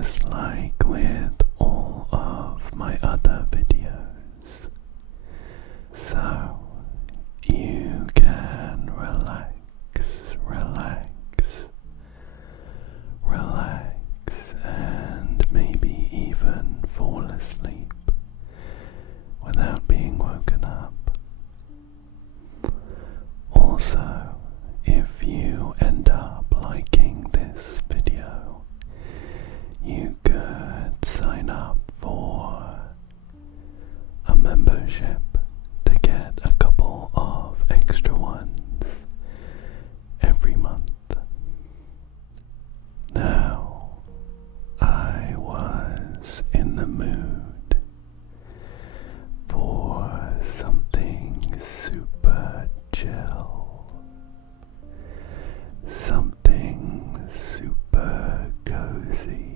just like with all of my other videos, so you can relax, and maybe even fall asleep without being woken up. Also, if you end up liking this video, you could sign up for a membership to get a couple of extra ones every month. Now, I was in the mood for something super chill, something super cozy,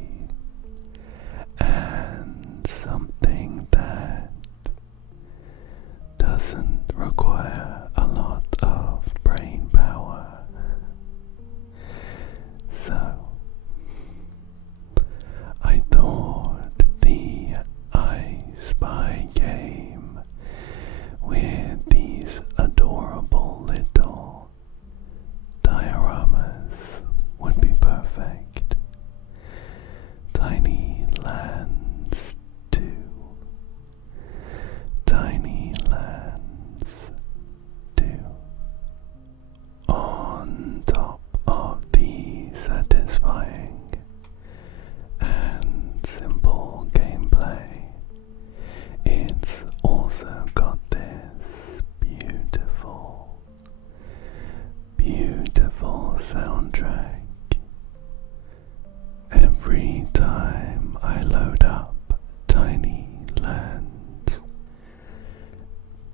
and something that doesn't require a lot of brain power. So, I thought the I Spy game with these adorable little dioramas would be perfect. Tiny Lands 2. Tiny Lands 2. On top of the satisfying and simple gameplay, it's also got this beautiful soundtrack. Every time I load up Tiny Lands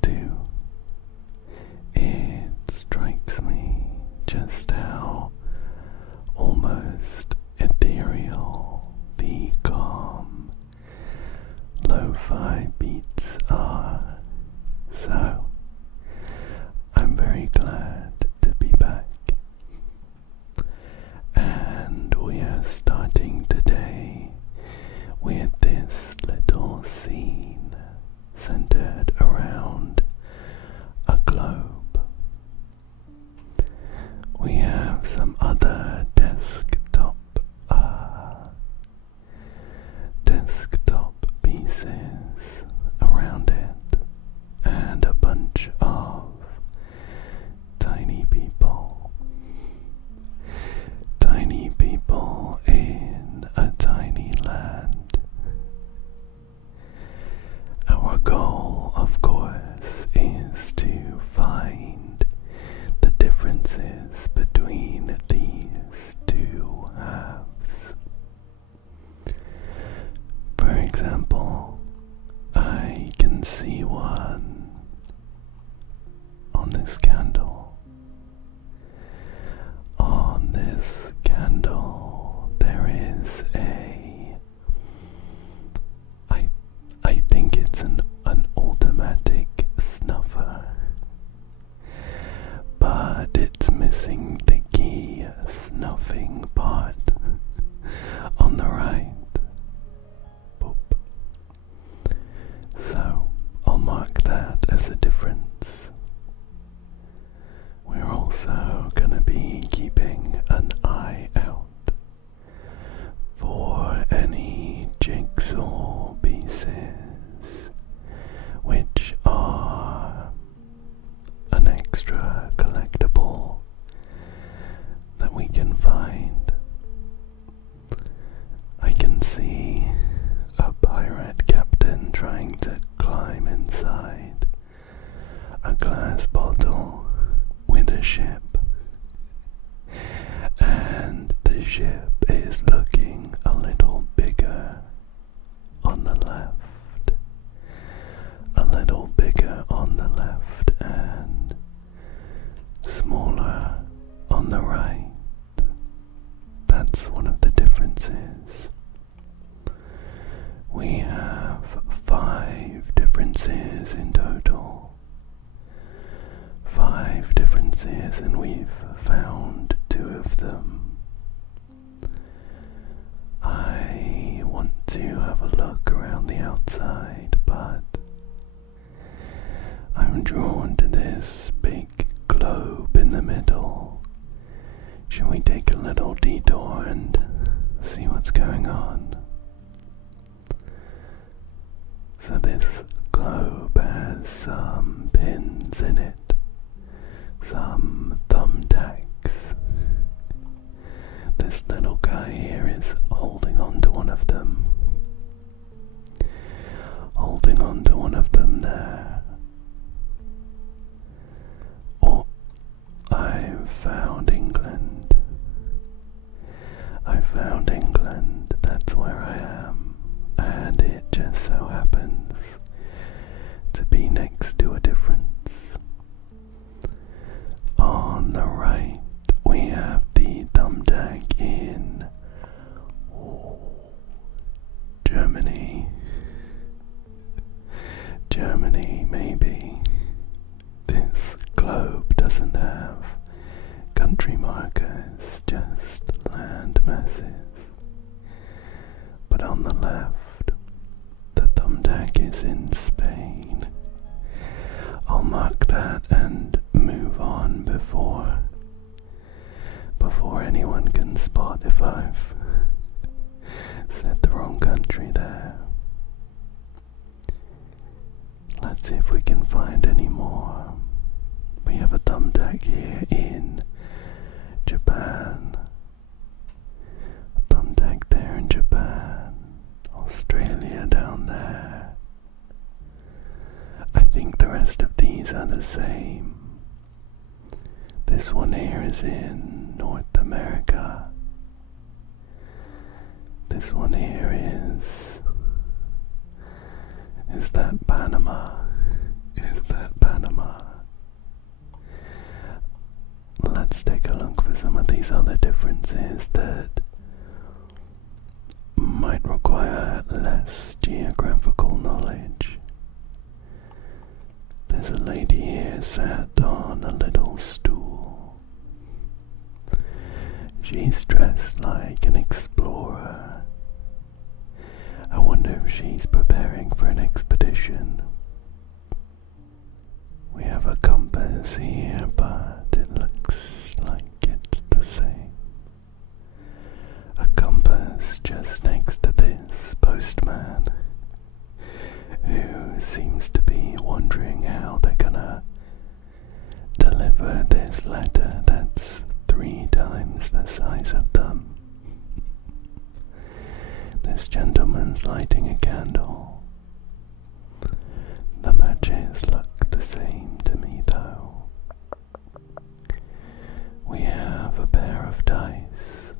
2, it strikes me just how almost ethereal the calm lo-fi beats are. So, I'm very glad to be back. And we are starting today with this little scene centered around a globe. We have some other desktop pieces around it, and a bunch of tiny people. Tiny people in a tiny land. Our goal, of course, is to find the differences between these two halves. For example, I can see one on this candle. On this candle there is I think it's an automatic snuffer, but it's missing the key snuffing part on the right. Boop. So I'll mark that as a difference. We're also gonna be keeping an eye out for any jigsaw pieces, which are an extra collectible that we can find. I can see a pirate captain trying to climb inside a glass bottle with a ship, and the ship is looking a little bigger on the left, and smaller on the right. That's one of the differences. We have 5 differences in total. 5 differences, and we've found 2 of them. I have a look around the outside, but I'm drawn to this big globe in the middle. Shall we take a little detour and see what's going on? So this globe has some pins in it, some thumbtacks. This little guy here is holding on to one of them. Holding on to one of them there. Oh, I've found England. I found England, that's where I am. And it just so happens to be next to a difference. On the right, we have the thumbtack in Germany. Germany, maybe. This globe doesn't have country markers, just land masses. But on the left, the thumbtack is in Spain. I'll mark that and move on before anyone can spot if I've said the wrong country there. Let's see if we can find any more. We have a thumbtack here in Japan. A thumbtack there in Japan. Australia down there. I think the rest of these are the same. This one here is in North America. This one here is that Panama? Is that Panama? Let's take a look for some of these other differences that might require less geographical knowledge. There's a lady here sat on a little stool. She's dressed like an explorer. I wonder if she's preparing for an expedition. We have a compass here, but it looks like it's the same. A compass just next to this postman, who seems to be wondering how they're gonna deliver this letter that's 3 times the size of them. This gentleman's lighting a candle. The matches look the same to me though. We have a pair of dice.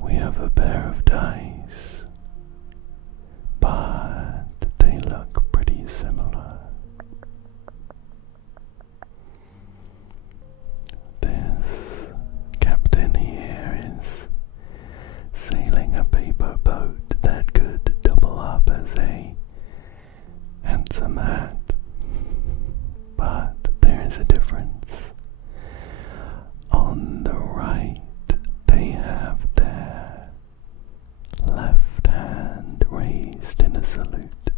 We have a pair of dice, but they look pretty similar. This captain here is sailing a paper boat that could double up as a handsome hat, but there is a difference. On the right, they have their left hand raised in a salute,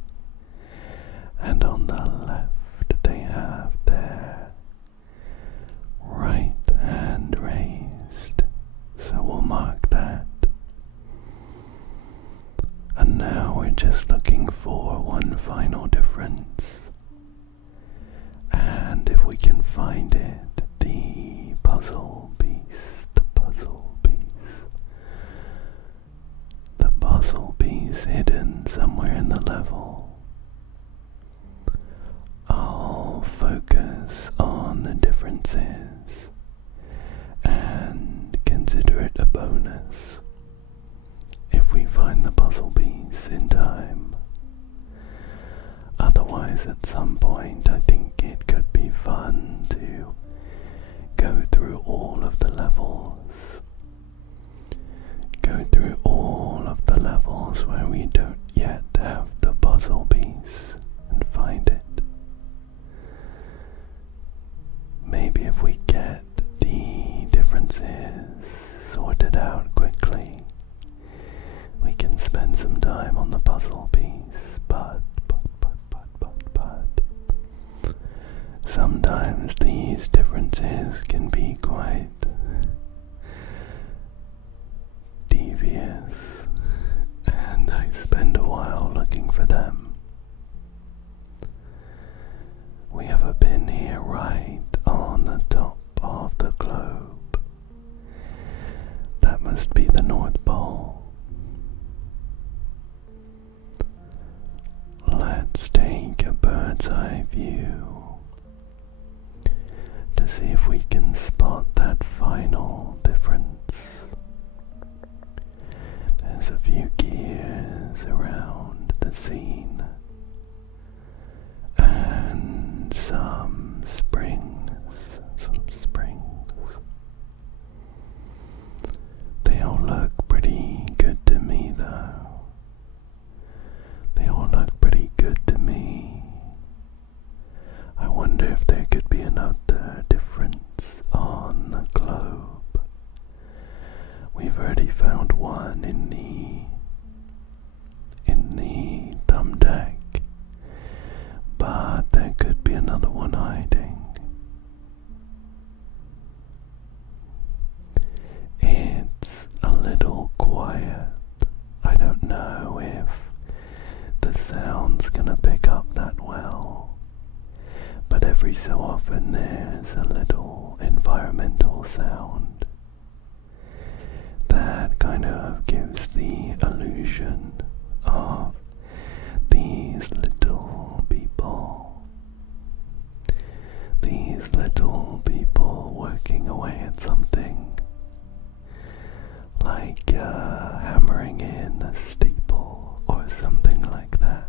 and on the left they have their right hand raised, so we'll mark that. And now we're just looking for one final difference, and if we can find it, the puzzle piece, the puzzle piece hidden somewhere in the level. I'll focus on the differences and consider it a bonus if we find the puzzle piece in time. Otherwise, at some point, I think it could be fun to go through all of the levels. Go through all of the levels where we don't yet have the puzzle piece and find it. Maybe if we get the differences sorted out quickly, we can spend spend some time on the puzzle piece, but sometimes these differences can be quite devious, and I spend a while looking for them. We have a pin here right on the top of the globe. That must be the North Pole. Let's take a bird's eye view to see if we can spot that final difference. There's a few gears around the scene and some springs. They all look pretty good to me though. They all look pretty good to me. I wonder if there could be another difference on the globe. We've already found one in the thumb deck, but there could be another one hiding. It's a little quiet. I don't know if the sound's gonna pick up that well, but every so often there's a little environmental sound that kind of gives the illusion of these little people working away at something, like hammering in a staple or something like that.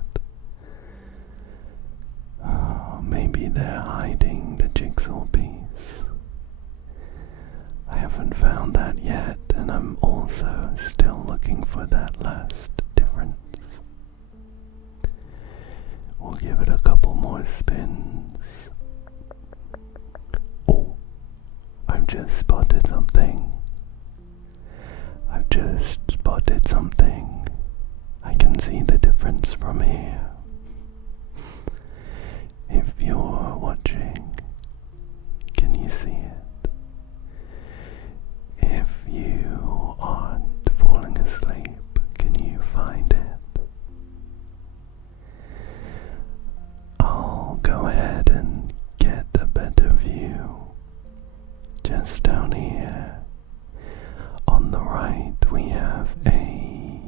Maybe they're hiding the jigsaw piece. I haven't found that yet, and I'm also still looking for that last difference. We'll give it a couple more spins. Oh, I've just spotted something. I can see the difference from here. If you're watching, can you see it? If you aren't falling asleep, can you find it? I'll go ahead and get a better view. Just down here, on the right, we have a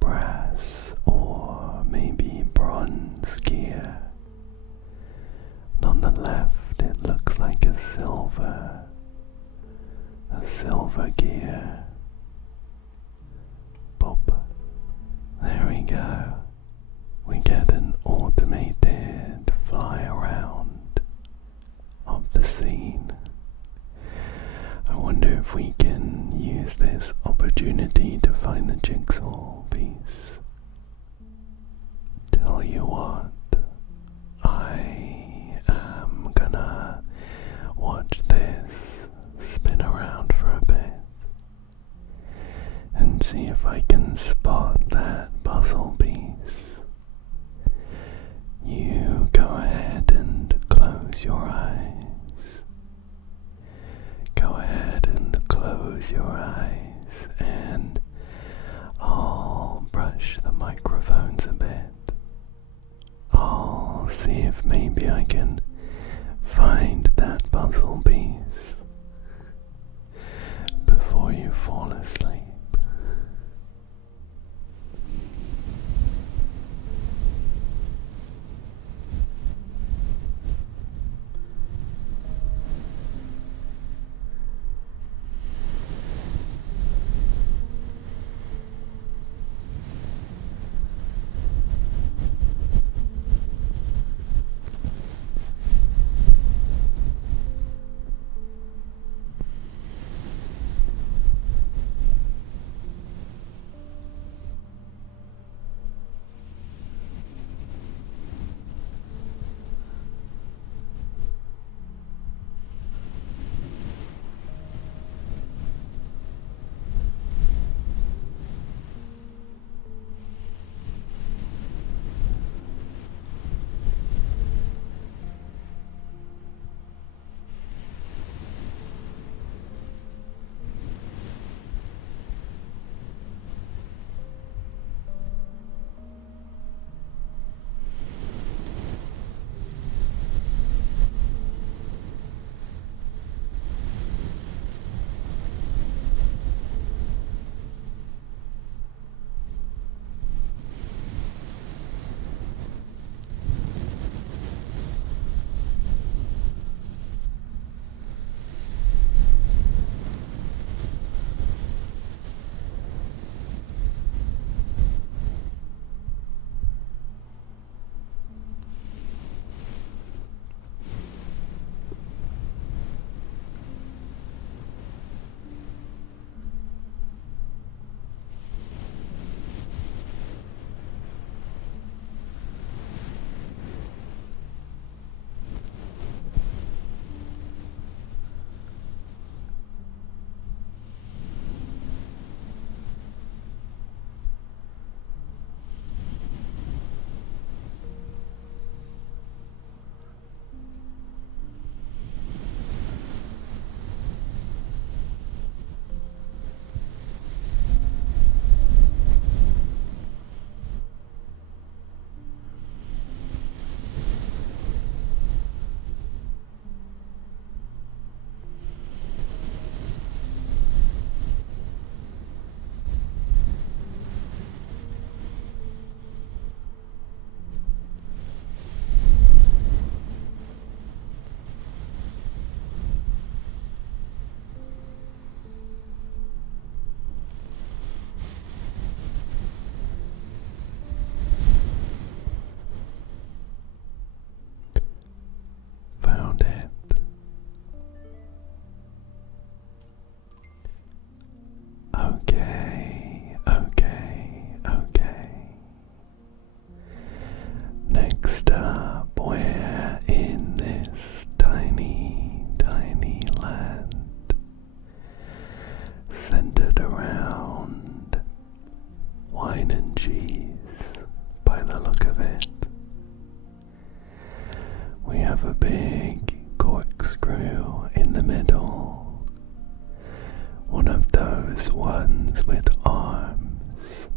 brass or maybe bronze gear. And on the left, it looks like a silver gear. Boop. There we go. We get an automated fly around of the scene. I wonder if we can use this opportunity to find the jigsaw piece. Tell you what, I am gonna watch this spin around for a bit and see if I can spot that puzzle piece. You go ahead and close your eyes. Go ahead and close your eyes, and I'll brush the microphones a bit. I'll see if maybe I can find that puzzle piece before you fall asleep. those ones with arms.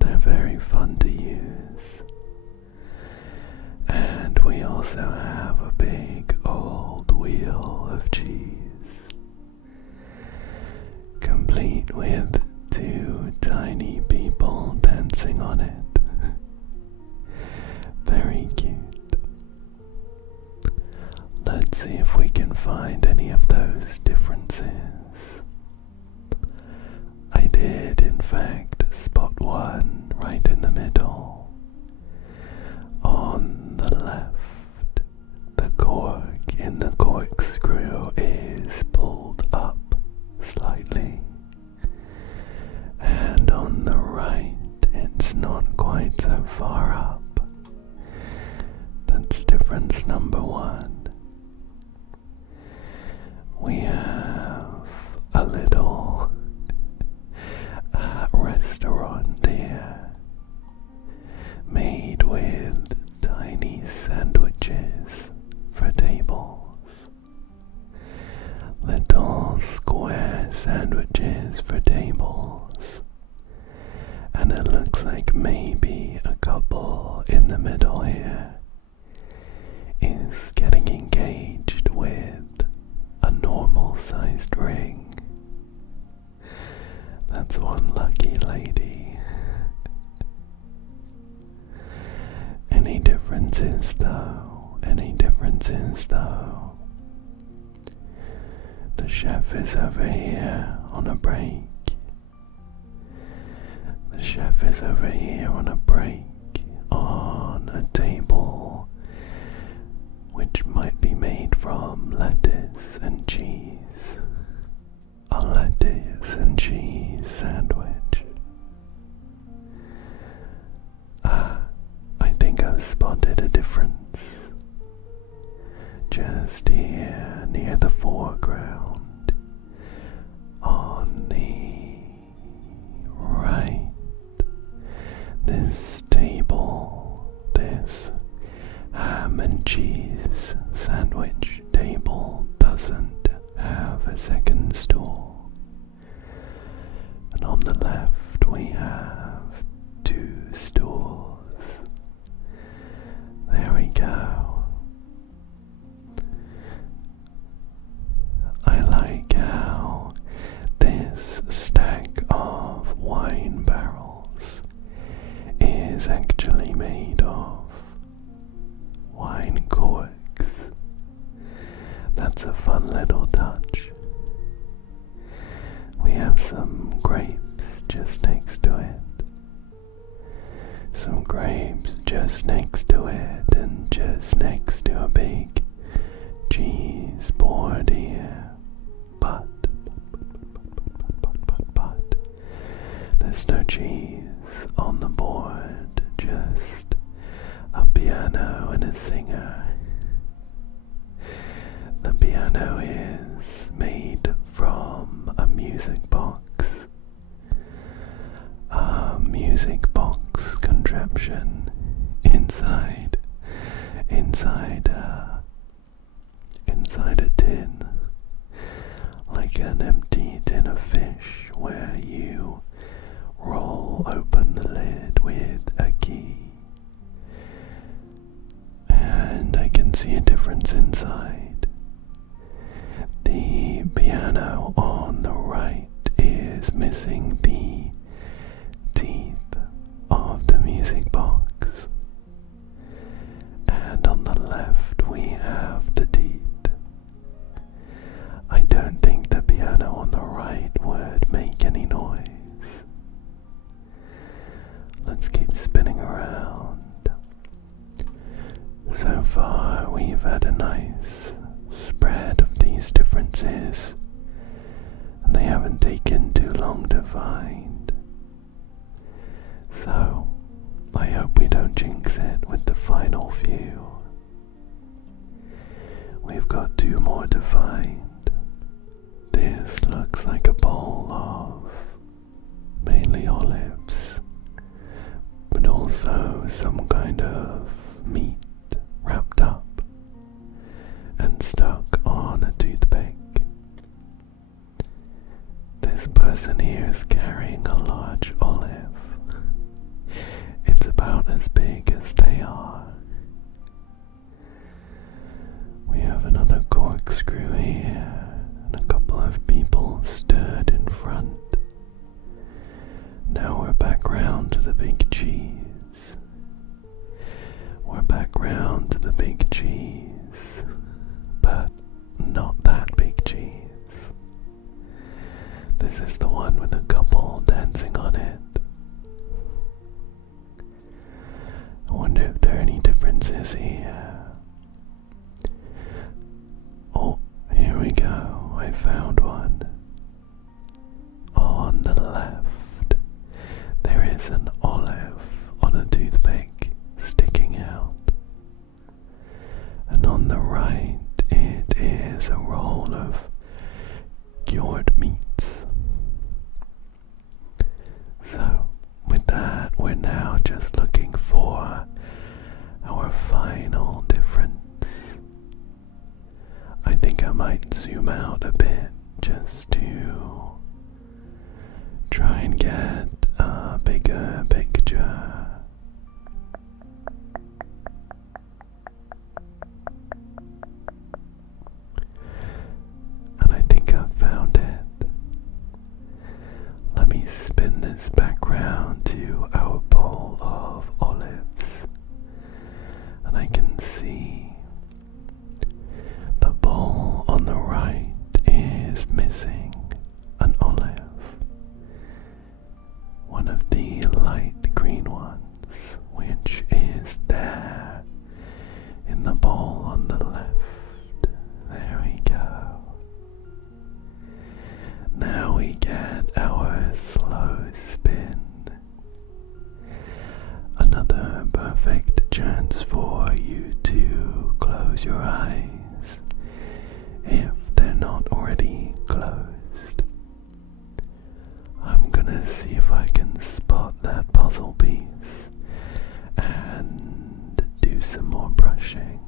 They're very fun to use. And we also have a big old wheel of cheese, complete with 2 tiny people dancing on it. Very cute. Let's see if we can find any of those differences. I did, in fact, spot one right in the middle. On the left, the cork in the corkscrew is pulled up slightly, and on the right, it's not quite so far up. That's difference number 1. We have a little restaurant here, made with tiny sandwiches for tables. Little square sandwiches for tables. And it looks like maybe a couple in the middle here is getting engaged with a normal-sized ring. That's one lucky lady. Any differences though? Any differences though? The chef is over here on a break. The chef is over here on a break on a table which might be made from lettuce and cheese. A lettuce and cheese sandwich. I think I've spotted a difference. Just here near the foreground, on the right, this table, this ham and cheese sandwich table doesn't have a second stool. And on the left we have 2 stools. There we go. I like how this stack of wine barrels is actually made of wine corks. That's a fun little touch. We have some grapes just next to it. Some grapes just next to it, and just next to a big cheese board here. But there's no cheese on the board, just a piano and a singer. The piano is made from a music box. A music box contraption inside a tin, like an empty tin of fish where you roll open the lid with a key. And I can see a difference inside. The piano on the right is missing the teeth of the music box, and on the left we have the teeth. I don't think the piano on the right would make any noise. Let's keep spinning around. So far we've had a nice spread of these differences, and they haven't taken too long to find. So I hope we don't jinx it with the final few. We've got 2 more to find. This looks like a bowl of mainly olives, but also some kind of meat wrapped up and stuck on a toothpick. This person here is carrying a large olive. It's about as big as they are. We have another corkscrew here, and a couple of people stood in front. Now we're back round to the big cheese. We're back round to the big cheese, but not that big cheese. This is the one with a couple dancing on it. I wonder if there are any differences here. Oh, here we go. I found one. On the left, there is an olive on a toothpick sticking out. And on the right, it is a roll of cured meats. So, with that, we're now just looking for our final difference. I think I might zoom out a bit just to try and get a bigger picture. And I think I've found it. Let me spin this back round to our bowl of olives, and I can see the bowl on the right is missing an olive. One of the light green ones, which is there in the bowl on the left. There we go. Now we get our slow spin. Another perfect chance for you to close your eyes if they're not already closed. I'm gonna see if I can spot that puzzle piece and do some more brushing.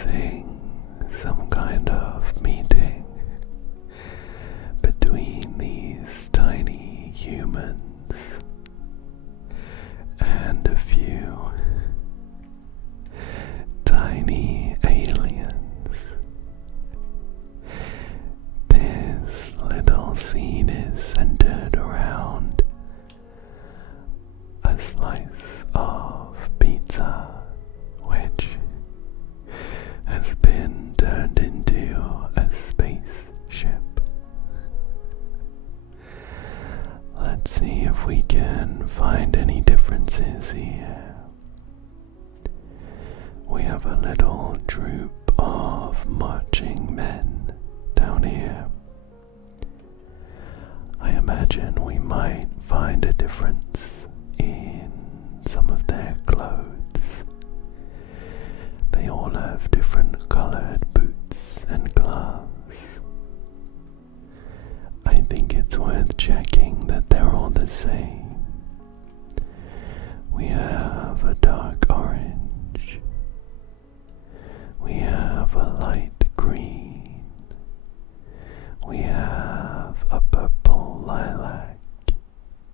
sensing some kind of meeting between these tiny humans and a few tiny aliens. This little scene is centered around a slice of pizza which has been turned into a spaceship. Let's see if we can find any differences here. We have a little troop of marching men down here. I imagine we might find a difference in some of their clothes. They all have different colored boots and gloves. I think it's worth checking that they're all the same. We have a dark orange. We have a light green. We have a purple lilac,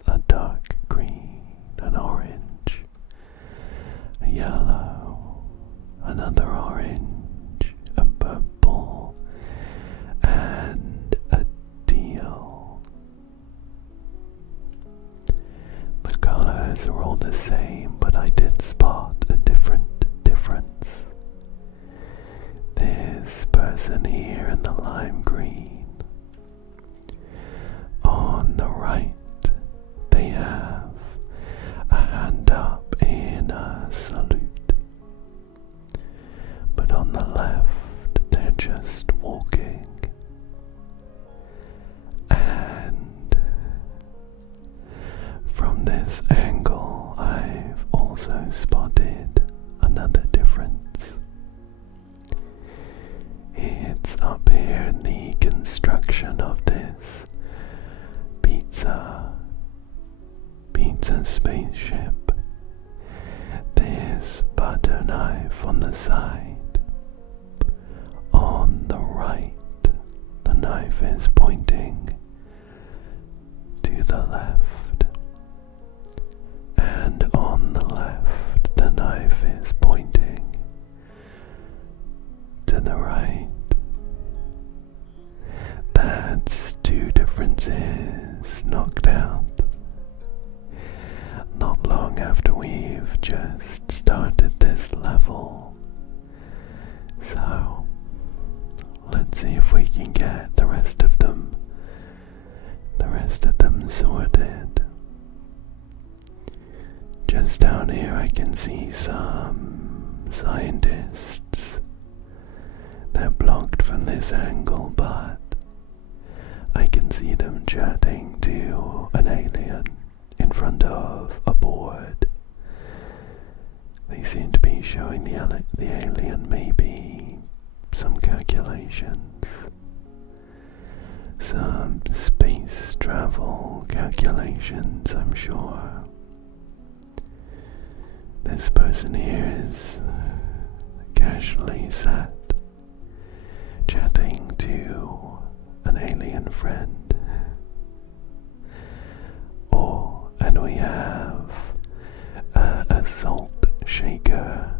a dark green, an orange, a yellow, another orange, a purple, and a teal. The colors are all the same, but I did spot a difference. This person here in the lime green, on the right they have a hand up in a salute, but on the left they're just walking. And from this angle I've also spotted another difference. It's up here in the construction of this pizza spaceship. This butter knife on the side. On the right, the knife is pointing to the left, and on the left, the knife is pointing to the right. That's two differences knocked out. Not long after we've just started this level. So, let's see if we can get the rest of them sorted. Just down here I can see some scientists. They're blocked from this angle, but I can see them chatting to an alien in front of a board. They seem to be showing the alien maybe some calculations, some space travel calculations, I'm sure. This person here is casually sat chatting to an alien friend. And we have a salt shaker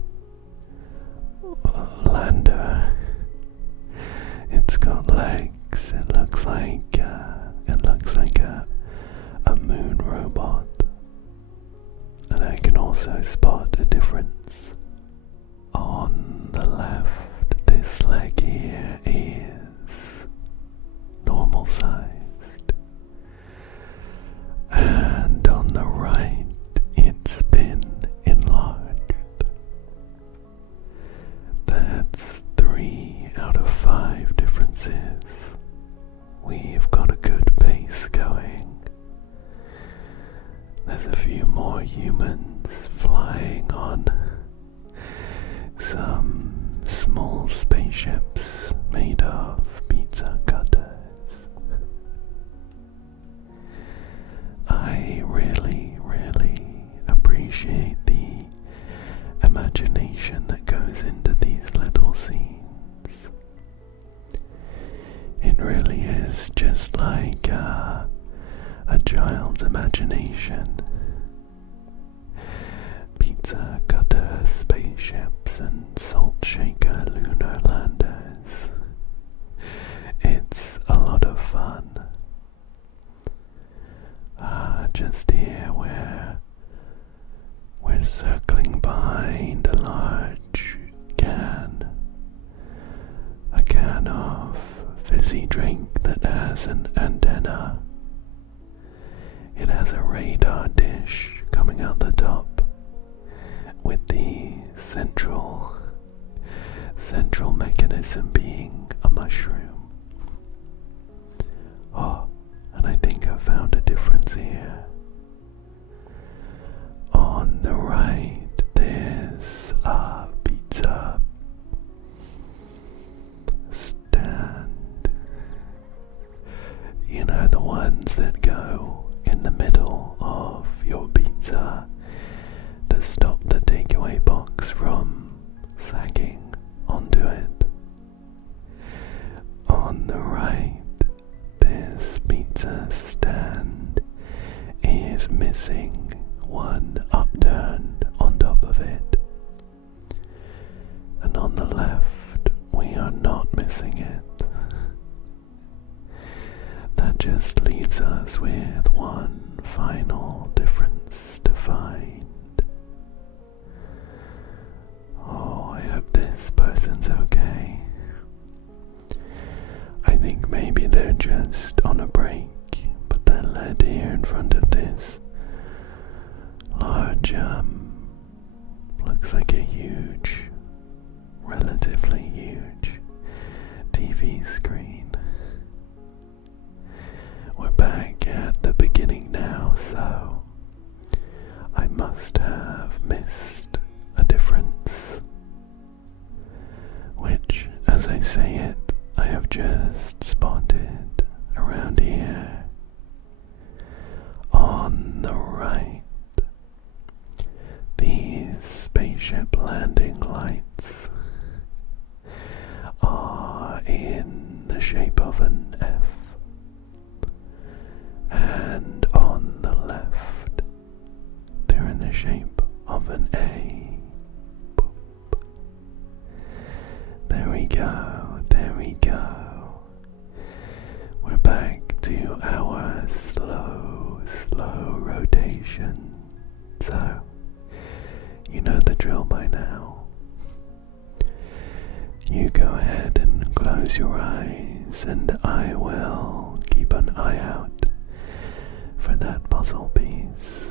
lander. It's got legs. It looks like a moon robot. And I can also spot a difference. On the left, this leg here is normal sized. And on the right, it's been enlarged. That's 3 out of 5 differences. We've got a good pace going. There's a few more humans flying on some small spaceships made of pizza cutters. I really appreciate the imagination that goes into these little scenes. child's imagination. Pizza cutter spaceships and salt shaker lunar landers. It's a lot of fun. Just here we're circling behind a large can. A can of fizzy drink that has an antenna. It has a radar dish coming out the top with the central mechanism being a mushroom. Oh, and I think I found a difference here. On the right, there's a pizza stand. You know, the ones that go in the middle of your pizza to stop the takeaway box from sagging onto it. On the right, this pizza stand is missing one upturned on top of it. And on the left, we are not missing it. That just leaves us with one final difference to find. Oh, I hope this person's okay. I think maybe they're just on a break, but they're led here in front of this large, looks like a huge, relatively huge TV screen. We're back at the beginning now, so I must have missed a difference, which, as I say it, I have just spotted around here. On the right, these spaceship landing lights are in the shape of an F, and on the left, they're in the shape of an A. Boop. There we go, there we go. We're back to our slow rotation. So, you know the drill by now. You go ahead and close your eyes, and I will keep an eye out for that puzzle piece.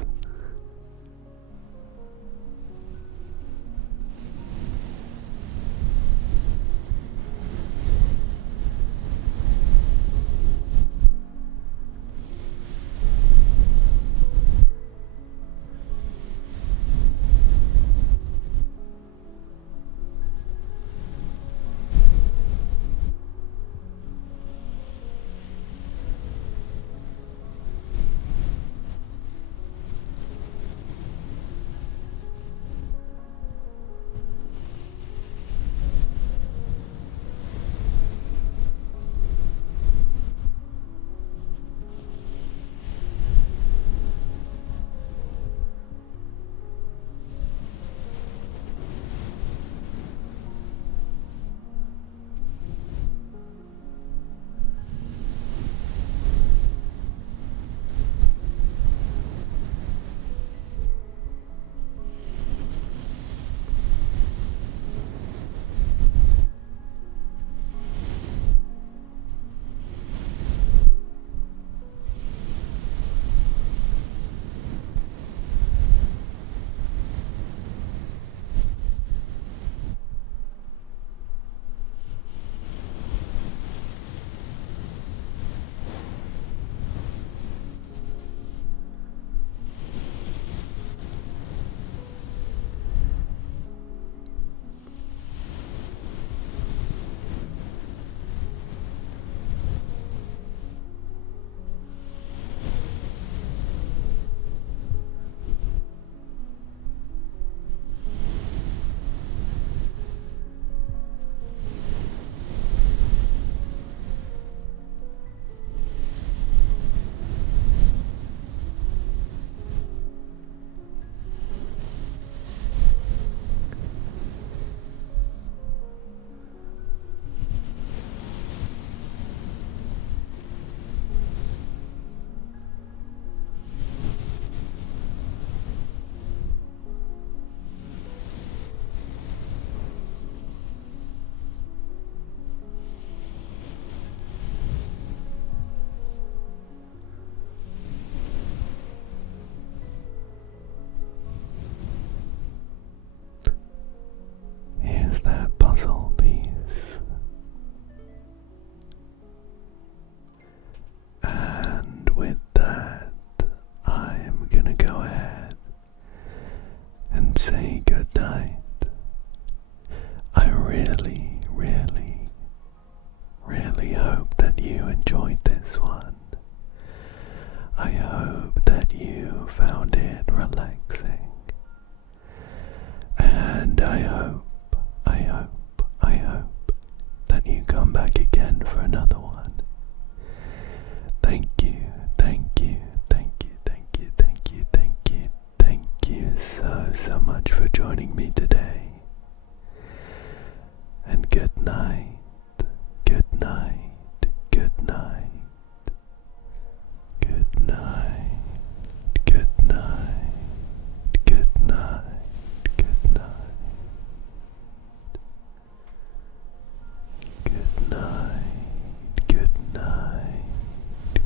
night, good night,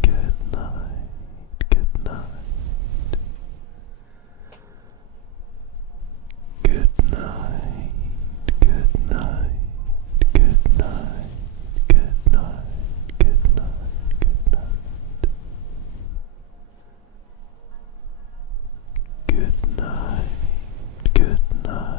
good night, good night. Good night, good night, good night, good night, good night, good night. Good night, good night.